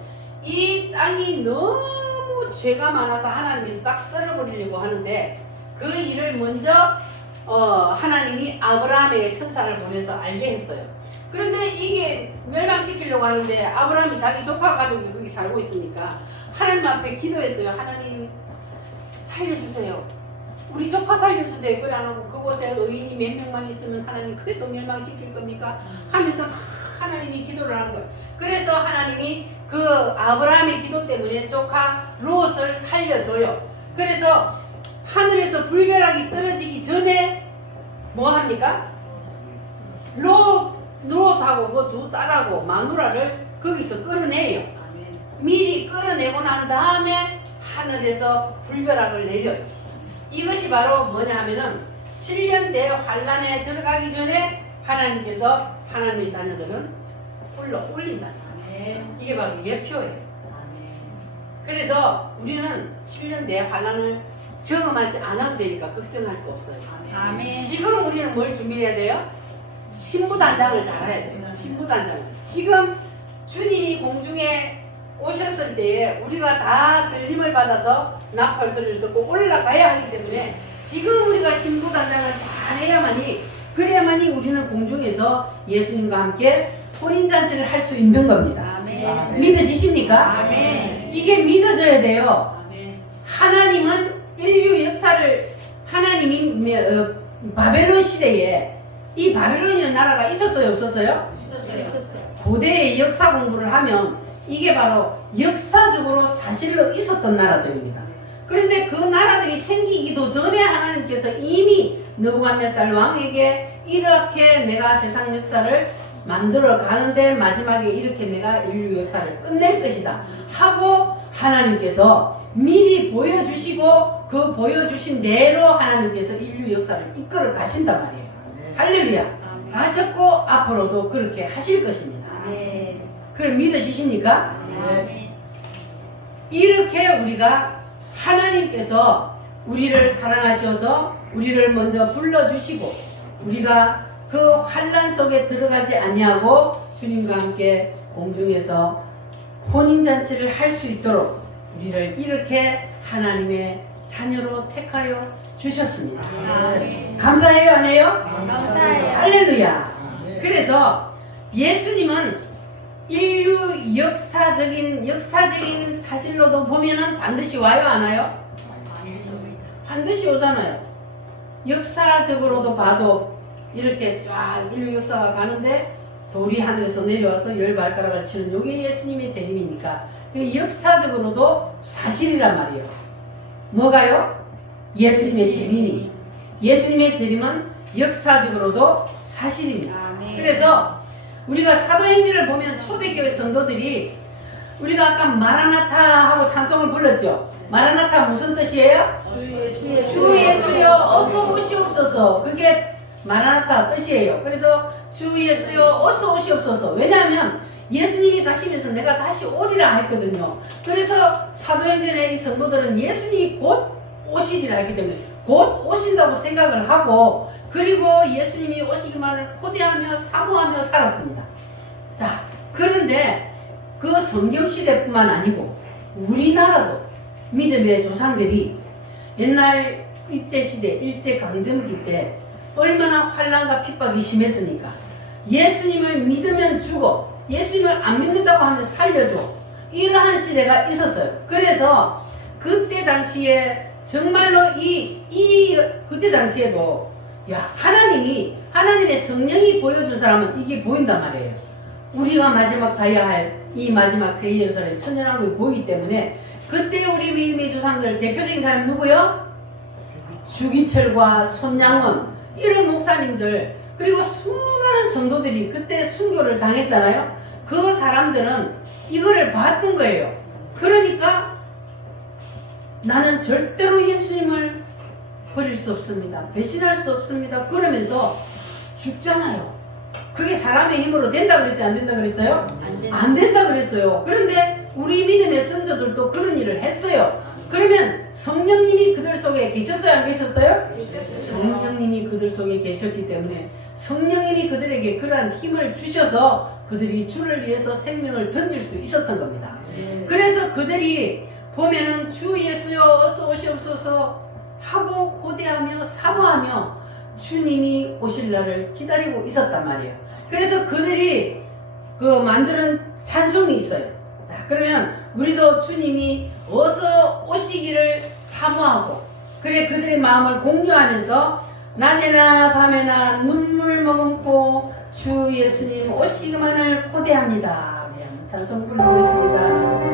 이 땅이 너무 죄가 많아서 하나님이 싹 썰어버리려고 하는데 그 일을 먼저 하나님이 아브라함의 천사를 보내서 알게 했어요. 그런데 이게 멸망시키려고 하는데 아브라함이 자기 조카 가족이 거기 살고 있으니까 하나님 앞에 기도했어요. 하나님 살려주세요. 우리 조카 살려주세요. 그래 안 하고 그곳에 의인이 몇 명만 있으면 하나님 그래도 멸망시킬 겁니까? 하면서 막 하나님이 기도를 하는 거예요. 그래서 하나님이 그 아브라함의 기도 때문에 조카 롯을 살려줘요. 그래서 하늘에서 불벼락이 떨어지기 전에 뭐 합니까? 롯하고 그 두 딸하고 마누라를 거기서 끌어내요. 미리 끌어내고 난 다음에 하늘에서 불벼락을 내려요. 이것이 바로 뭐냐 하면은 7년 대환란에 들어가기 전에 하나님께서 하나님의 자녀들은 불러 올린다. 이게 바로 예표예요. 그래서 우리는 7년 대환란을 경험하지 않아도 되니까 걱정할 거 없어요. 아멘. 지금 우리는 뭘 준비해야 돼요? 신부단장을 잘해야 돼요. 신부단장. 지금 주님이 공중에 오셨을 때에 우리가 다 들림을 받아서 나팔 소리를 듣고 올라가야 하기 때문에 지금 우리가 신부단장을 잘해야만이 그래야만이 우리는 공중에서 예수님과 함께 혼인잔치를 할 수 있는 겁니다. 아멘. 믿어지십니까? 아멘. 이게 믿어져야 돼요. 아멘. 하나님은 인류 역사를 하나님이 바벨론 시대에 이 바벨론이라는 나라가 있었어요, 없었어요? 있었어요. 고대의 역사 공부를 하면 이게 바로 역사적으로 사실로 있었던 나라들입니다. 그런데 그 나라들이 생기기도 전에 하나님께서 이미 느부갓네살 왕에게 이렇게 내가 세상 역사를 만들어 가는데 마지막에 이렇게 내가 인류 역사를 끝낼 것이다 하고 하나님께서 미리 보여주시고 그 보여주신 대로 하나님께서 인류 역사를 이끌어 가신단 말이에요. 할렐루야. 가셨고 앞으로도 그렇게 하실 것입니다. 그걸 믿어지십니까? 이렇게 우리가 하나님께서 우리를 사랑하셔서 우리를 먼저 불러주시고 우리가 그 환난 속에 들어가지 아니하고 주님과 함께 공중에서 혼인잔치를 할 수 있도록 우리를 이렇게 하나님의 자녀로 택하여 주셨습니다. 감사해요, 안 해요? 감사해요. 할렐루야. 그래서 예수님은 인류 역사적인 사실로도 보면은 반드시 와요, 안 와요? 반드시 오잖아요. 역사적으로도 봐도 이렇게 쫙 인류 역사가 가는데 돌이 하늘에서 내려와서 열 발가락을 치는 이게 예수님의 재림이니까 역사적으로도 사실이란 말이에요. 뭐가요? 예수님의 재림이. 예수님의 재림은 역사적으로도 사실입니다. 그래서 우리가 사도행전을 보면 초대교회 성도들이 우리가 아까 마라나타 하고 찬송을 불렀죠. 마라나타 무슨 뜻이에요? 주 예수여 어서 오시옵소서. 그게 마라나타 뜻이에요. 그래서 주 예수여 어서 오시옵소서. 왜냐하면 예수님이 가시면서 내가 다시 오리라 했거든요. 그래서 사도행전의 이 성도들은 예수님이 곧 오시리라 했기 때문에 곧 오신다고 생각을 하고, 그리고 예수님이 오시기만을 고대하며 사모하며 살았습니다. 자, 그런데 그 성경시대뿐만 아니고 우리나라도 믿음의 조상들이 옛날 일제시대, 일제강점기 때 얼마나 환난과 핍박이 심했으니까 예수님을 믿으면 죽어, 예수님을 안 믿는다고 하면 살려줘, 이러한 시대가 있었어요. 그래서 그때 당시에 정말로 그때 당시에도 하나님의 성령이 보여준 사람은 이게 보인단 말이에요. 우리가 마지막 가야 할 이 마지막 새 예루살렘 천년왕국이 보이기 때문에 그때 우리 믿음의 조상들 대표적인 사람이 누구요? 주기철과 손양원 이런 목사님들, 그리고 수많은 성도들이 그때 순교를 당했잖아요. 그 사람들은 이거를 봤던 거예요. 그러니까 나는 절대로 예수님을 버릴 수 없습니다, 배신할 수 없습니다, 그러면서 죽잖아요. 그게 사람의 힘으로 된다 그랬어요? 안 된다 그랬어요? 안 된다 그랬어요. 그런데 우리 믿음의 선조들도 그런 일을 했어요. 그러면 성령님이 그들 속에 계셨어요? 안 계셨어요? 성령님이 그들 속에 계셨기 때문에 성령님이 그들에게 그러한 힘을 주셔서 그들이 주를 위해서 생명을 던질 수 있었던 겁니다. 그래서 그들이 보면은 주 예수여 어서 오시옵소서 하고 고대하며 사모하며 주님이 오실 날을 기다리고 있었단 말이에요. 그래서 그들이 만드는 찬송이 있어요. 자, 그러면 우리도 주님이 어서 오시기를 사모하고, 그래 그들의 마음을 공유하면서 낮에나 밤에나 눈물 머금고 주 예수님 오시기만을 고대합니다. 네, 찬송 부르겠습니다.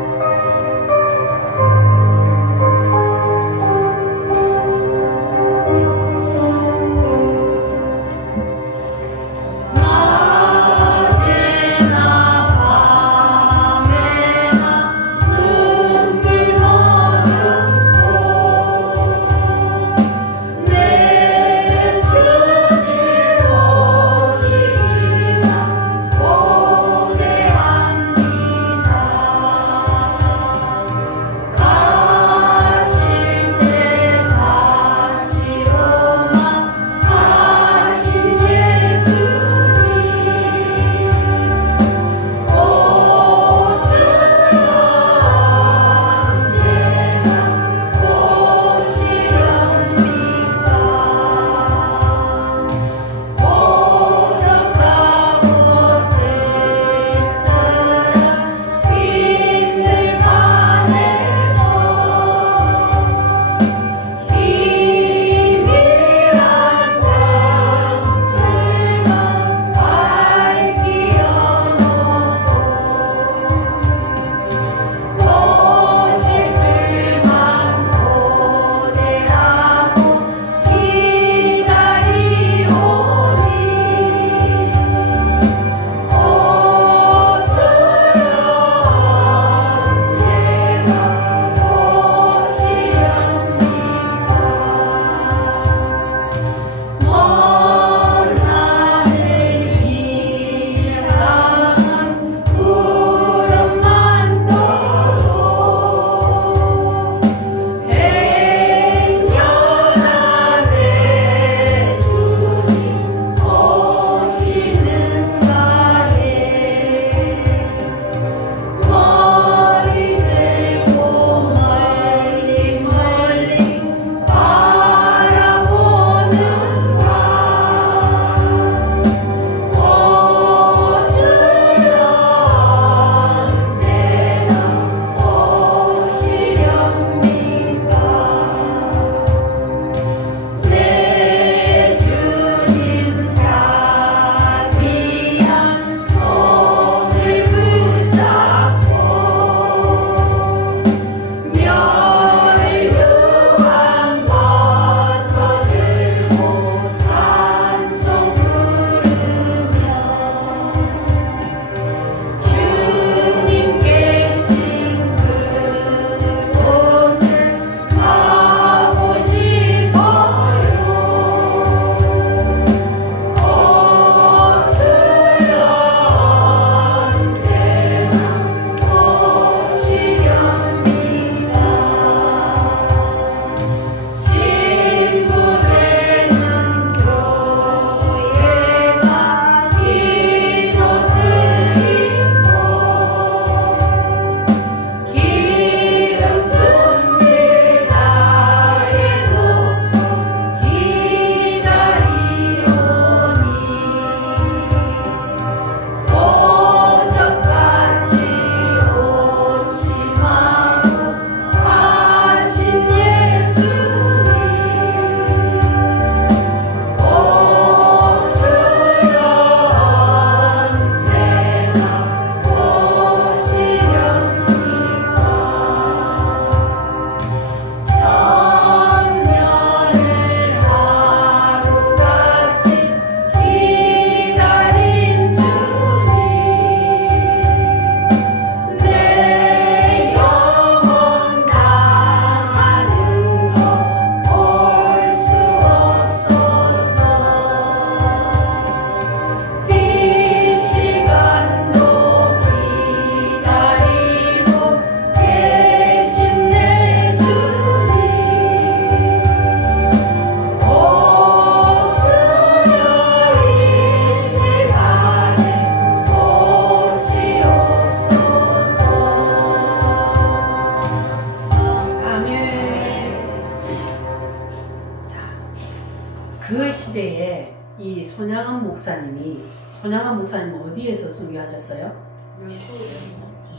목사님이 손양한 목사님은 어디에서 순교하셨어요?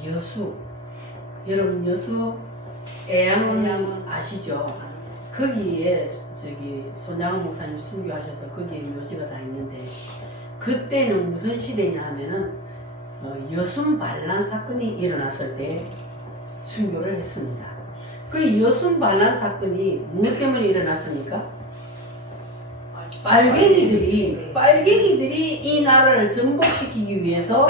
여수. 여러분 여수 애양은 아시죠? 거기에 저기 손양한 목사님 순교하셔서 거기에 묘지가 다 있는데 그때는 무슨 시대냐 하면은 여순 반란 사건이 일어났을 때 순교를 했습니다. 그 여순 반란 사건이 무엇 때문에 일어났습니까? 빨갱이들이 이 나라를 전복시키기 위해서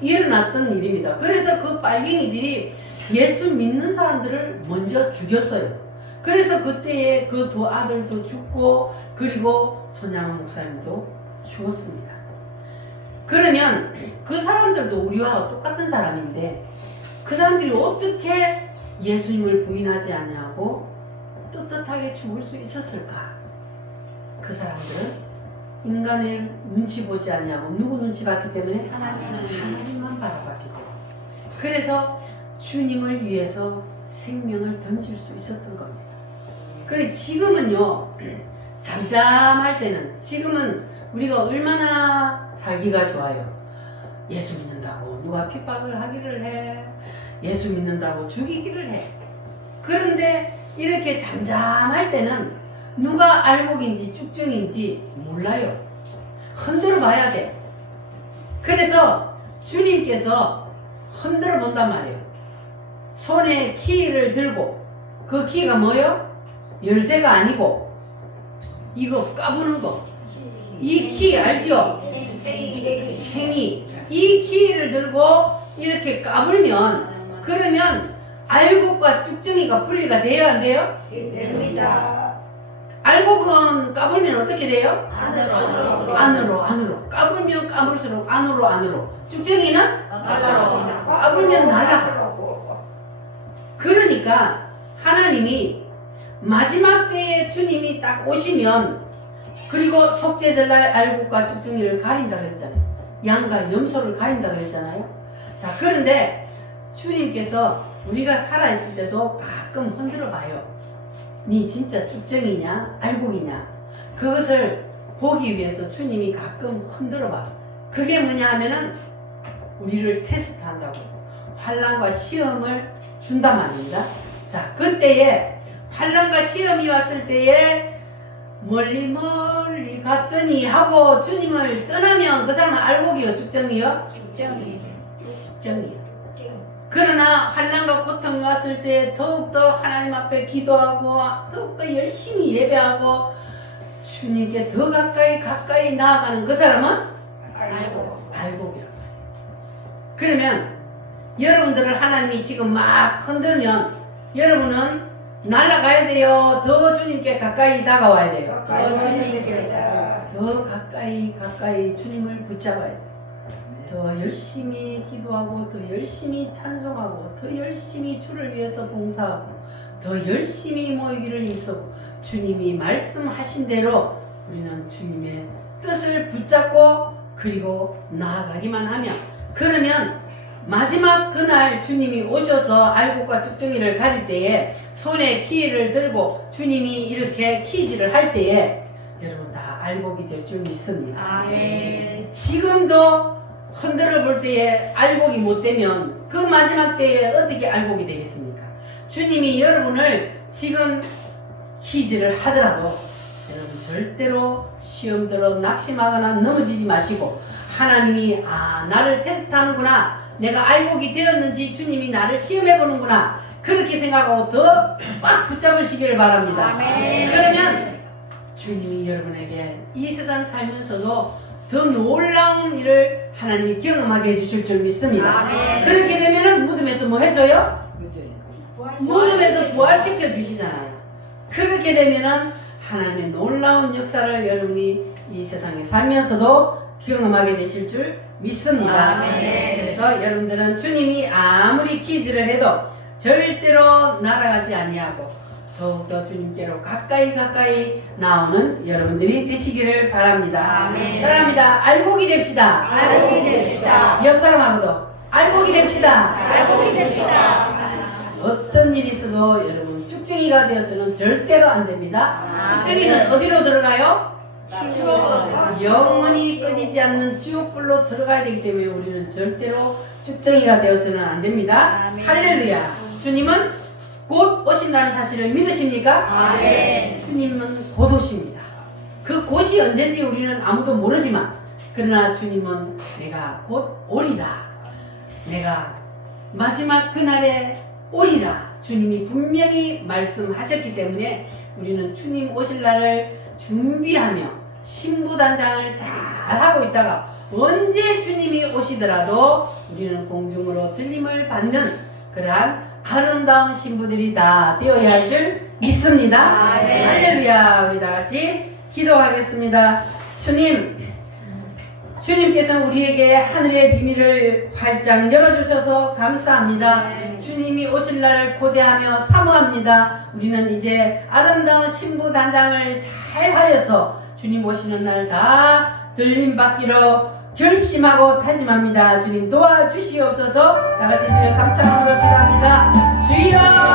일어났던 일입니다. 그래서 그 빨갱이들이 예수 믿는 사람들을 먼저 죽였어요. 그래서 그때에 그 두 아들도 죽고 그리고 손양원 목사님도 죽었습니다. 그러면 그 사람들도 우리와 똑같은 사람인데 그 사람들이 어떻게 예수님을 부인하지 않냐고 떳떳하게 죽을 수 있었을까? 그 사람들은 인간의 눈치 보지 않냐고 누구 눈치 봤기 때문에? 하나님만 바라봤기 때문에. 그래서 주님을 위해서 생명을 던질 수 있었던 겁니다. 그래 지금은요 잠잠할 때는 지금은 우리가 얼마나 살기가 좋아요. 예수 믿는다고 누가 핍박을 하기를 해. 예수 믿는다고 죽이기를 해. 그런데 이렇게 잠잠할 때는 누가 알곡인지 쭉정인지 몰라요. 흔들어 봐야 돼. 그래서 주님께서 흔들어 본단 말이에요. 손에 키를 들고 그 키가 뭐요? 열쇠가 아니고 이거 까부는 거. 이 키 알죠? 챙이. 이 키를 들고 이렇게 까불면 그러면 알곡과 쭉정이가 분리가 돼야 안 돼요? 됩니다. 알곡은 까불면 어떻게 돼요? 안으로. 안으로. 까불면 까불수록 안으로. 쭉정이는 날아가고. 까불면 날아가. 그러니까 하나님이 마지막 때에 주님이 딱 오시면 그리고 속죄절날 알곡과 쭉정이를 가린다 그랬잖아요. 양과 염소를 가린다 그랬잖아요. 자, 그런데 주님께서 우리가 살아있을 때도 가끔 흔들어 봐요. 니 진짜 쭉정이냐 알곡이냐 그것을 보기 위해서 주님이 가끔 흔들어 봐. 그게 뭐냐 하면은 우리를 테스트한다고 환난과 시험을 준단 말입니다. 자, 그때에 환난과 시험이 왔을 때에 멀리 갔더니 하고 주님을 떠나면 그 사람은 알곡이요 쭉정이요? 쭉정이요. 그러나 환난과 고통이 왔을 때 더욱더 하나님 앞에 기도하고 더욱더 열심히 예배하고 주님께 더 가까이 나아가는 그 사람은 알곡이요. 그러면 여러분들을 하나님이 지금 막 흔들면 여러분은 날아가야 돼요. 더 주님께 가까이 다가와야 돼요. 더 가까이 주님을 붙잡아야 돼요. 더 열심히 기도하고 더 열심히 찬송하고 더 열심히 주를 위해서 봉사하고 더 열심히 모이기를 힘쓰고 주님이 말씀하신 대로 우리는 주님의 뜻을 붙잡고 그리고 나아가기만 하면 그러면 마지막 그날 주님이 오셔서 알곡과 쭉정이를 가릴 때에 손에 키를 들고 주님이 이렇게 키질을 할 때에 여러분 다 알곡이 될 줄 믿습니다. 아멘. 지금도 흔들어 볼 때에 알곡이 못 되면 그 마지막 때에 어떻게 알곡이 되겠습니까? 주님이 여러분을 지금 키질을 하더라도 여러분 절대로 시험대로 낙심하거나 넘어지지 마시고 하나님이 나를 테스트하는구나 내가 알곡이 되었는지 주님이 나를 시험해 보는구나 그렇게 생각하고 더 꽉 붙잡으시기를 바랍니다. 아멘. 그러면 주님이 여러분에게 이 세상 살면서도 더 놀라운 일을 하나님이 경험하게 해주실 줄 믿습니다. 아멘. 그렇게 되면 무덤에서 뭐 해줘요? 무덤에서 부활시켜 주시잖아요. 그렇게 되면 하나님의 놀라운 역사를 여러분이 이 세상에 살면서도 경험하게 되실 줄 믿습니다. 아멘. 그래서 여러분들은 주님이 아무리 키즈를 해도 절대로 날아가지 아니하고 더욱더 주님께로 가까이 나오는 여러분들이 되시기를 바랍니다. 아멘. 따라합니다. 알곡이 됩시다. 알곡이 됩시다. 옆 사람하고도 알곡이 됩시다. 알곡이 됩시다. 어떤 일이 있어도 여러분 쭉정이가 되어서는 절대로 안 됩니다. 아멘. 쭉정이는 어디로 들어가요? 영원히 꺼지지 않는 지옥불로 들어가야 되기 때문에 우리는 절대로 쭉정이가 되어서는 안 됩니다. 아멘. 할렐루야. 주님은 곧 오신다는 사실을 믿으십니까? 아멘. 주님은 곧 오십니다. 그 곧이 언제인지 우리는 아무도 모르지만 그러나 주님은 내가 곧 오리라. 내가 마지막 그날에 오리라. 주님이 분명히 말씀하셨기 때문에 우리는 주님 오실 날을 준비하며 신부단장을 잘 하고 있다가 언제 주님이 오시더라도 우리는 공중으로 들림을 받는 그러한 아름다운 신부들이 다 되어야 할 줄 믿습니다. 아멘. 할렐루야. 우리 다 같이 기도하겠습니다. 주님께서는 우리에게 하늘의 비밀을 활짝 열어주셔서 감사합니다. 주님이 오실 날을 고대하며 사모합니다. 우리는 이제 아름다운 신부 단장을 잘 하여서 주님 오시는 날 다 들림받기로 결심하고 다짐합니다. 주님 도와주시옵소서. 다같이 주여 삼창으로 기도합니다. 주여